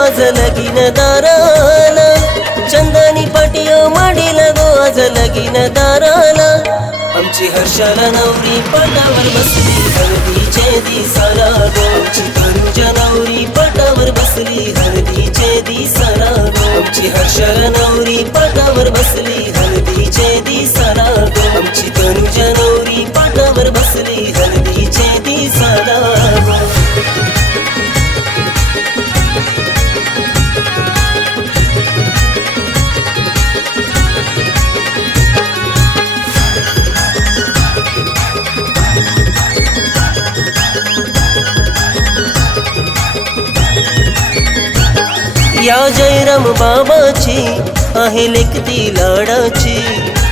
आज लगीन दाराला. चंदनी पाटियो माडी गो आज लगीन दाराला. आमची हर्षाला नवरी पटावर बसली हळदीचे दिसाला गो. आमची तनुजा नवरी पटावर बसली हळदीचे दिसाला गो. आमची हर्षाला नवरी पटावर बसली हळदीचे दिसाला या जयराम बाबाची आहे लेखती लाडाची.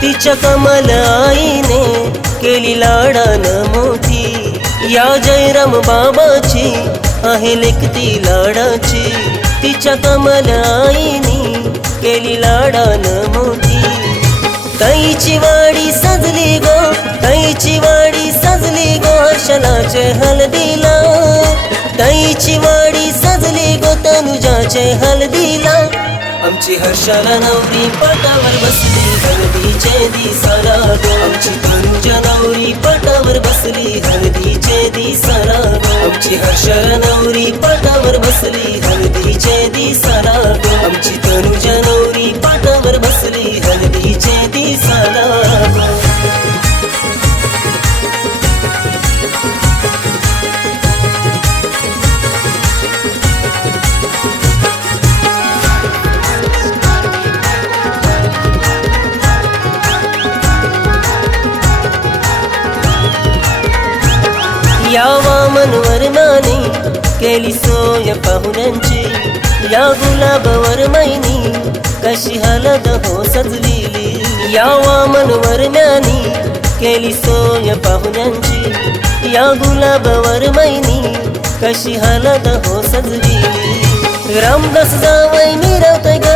तिच्या कमल आईने केली लाडान मोठी. या जयराम बाबाची आहे लेखती लाडाची. तिच्या कमल आईने केली लाडान मोठी. ताईची वाडी सजली गो ताईची वाडी दर्शनाचे हल दिला हलदीला ताईची वाडी सजली गो तनुजाचे हलदीला आमची हर्षाला नवरी पटावर बसली हळदीचे दिसाला गो. आमची तनुजा नवरी पटावर बसली हळदीचे दिसाला गो. आमची हर्षाला नवरी पटावर या वामन वर्माने केली सोय पाहुण्यांची. या गुलाबावर मैनी कशी हलद हो सजलेली. या वामन वर्म्यानी केली सोय पाहुण्यांची. या गुलाबावर मैनी कशी हलद हो सजलेली. रामदास जावय मिरवतय ग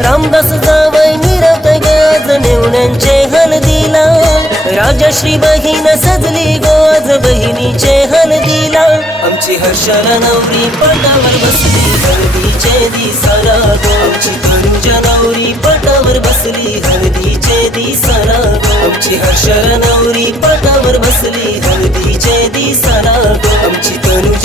रामदास जावय मिरवतय ग. आज नेवण्यांचे हलदीला राजश्री बहीण सजली गो. आज बहिणीचे हलदीला आमची हर्षाला नवरी पटावर बसली. हळदीचे दिसाला आमची तनुजा नवरी पटावर बसली. हळदीचे दिसाला आमची हर्षाला नवरी पटावर बसली. हळदीचे दिसाला आमची तनुजा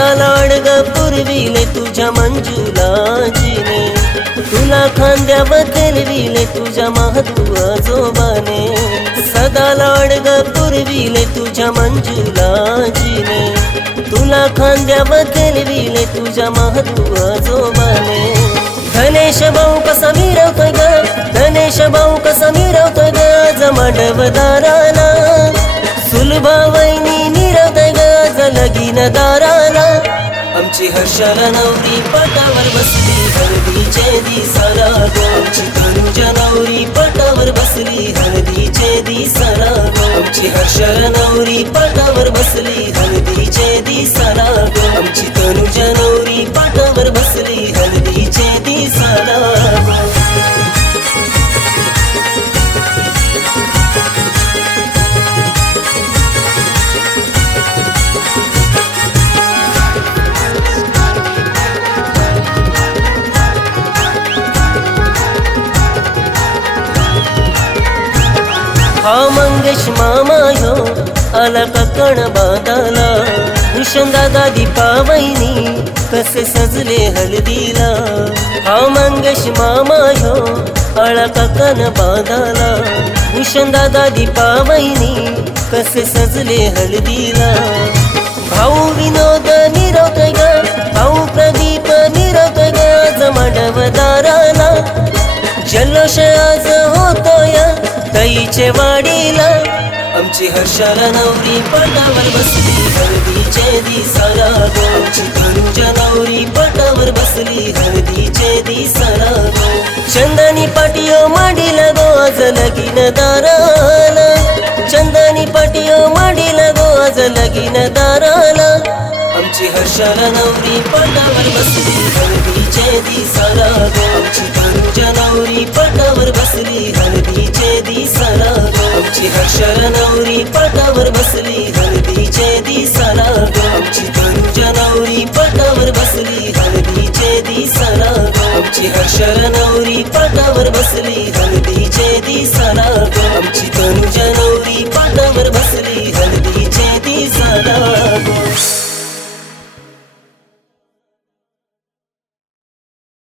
सदा लाड ग पुरविले तुझ्या मंजुलाजीने. तुला खांद्यावर बदलविले तुझ्या महत्त्व आजोबाने सदा लाड ग पुरविले तुझ्या मंजुलाजीने. तुला खांद्यावर बदलविले तुझ्या महत्त्व आजोबाने गणेश भाऊ कसा मिरवतोय ग? गणेश भाऊ कसा मिरवतोय ग? आज सुलभा वैनी मिरवतोय ग? आज लगीन दारा आमची हर्षाला नवरी पटावर बसली हळदीचे दिसाला गो आमची तनुजा नवरी पटावर बसली हळदीचे दिसाला हा मंगेश मामा यो आला ककण बांधाला. भूषण दादा दीपावैनी कसे सजले हलदीला हा मंगेश मामा यो आला ककण बांधाला. भूषण दादा दीपावैनी कसे सजले हलदीला भाऊ विनोद निरवतोय ग भाऊ प्रदीप निरवतोय आज मांडवदाराला आईचे वडील आमची हर्षाला नवरी पटावर बसली हळदीचे दिसाला आमची तरुजा नवरी पटावर बसली हळदीचे दिसाला चंदानी पाटियो मांडी गो आज लगीन दाराला. चंदानी पाटियो मांडी गो आज लगीन दाराला. आमची हर्षाला नवरी पटावर बसली हळदीचे दिसाला गो आमची तनुजा नवरी पटावर बसली हळदीचे दिसाला गो आमची हर्षाला नवरी पटावर बसली हळदीचे दिसाला गो आमची तनुजा नवरी पटावर बसली हळदीचे दिसाला गो आमची हर्षाला नवरी पटावर बसली हळदीचे दिसाला गो आमची तनुजा नवरी पटावर बसली.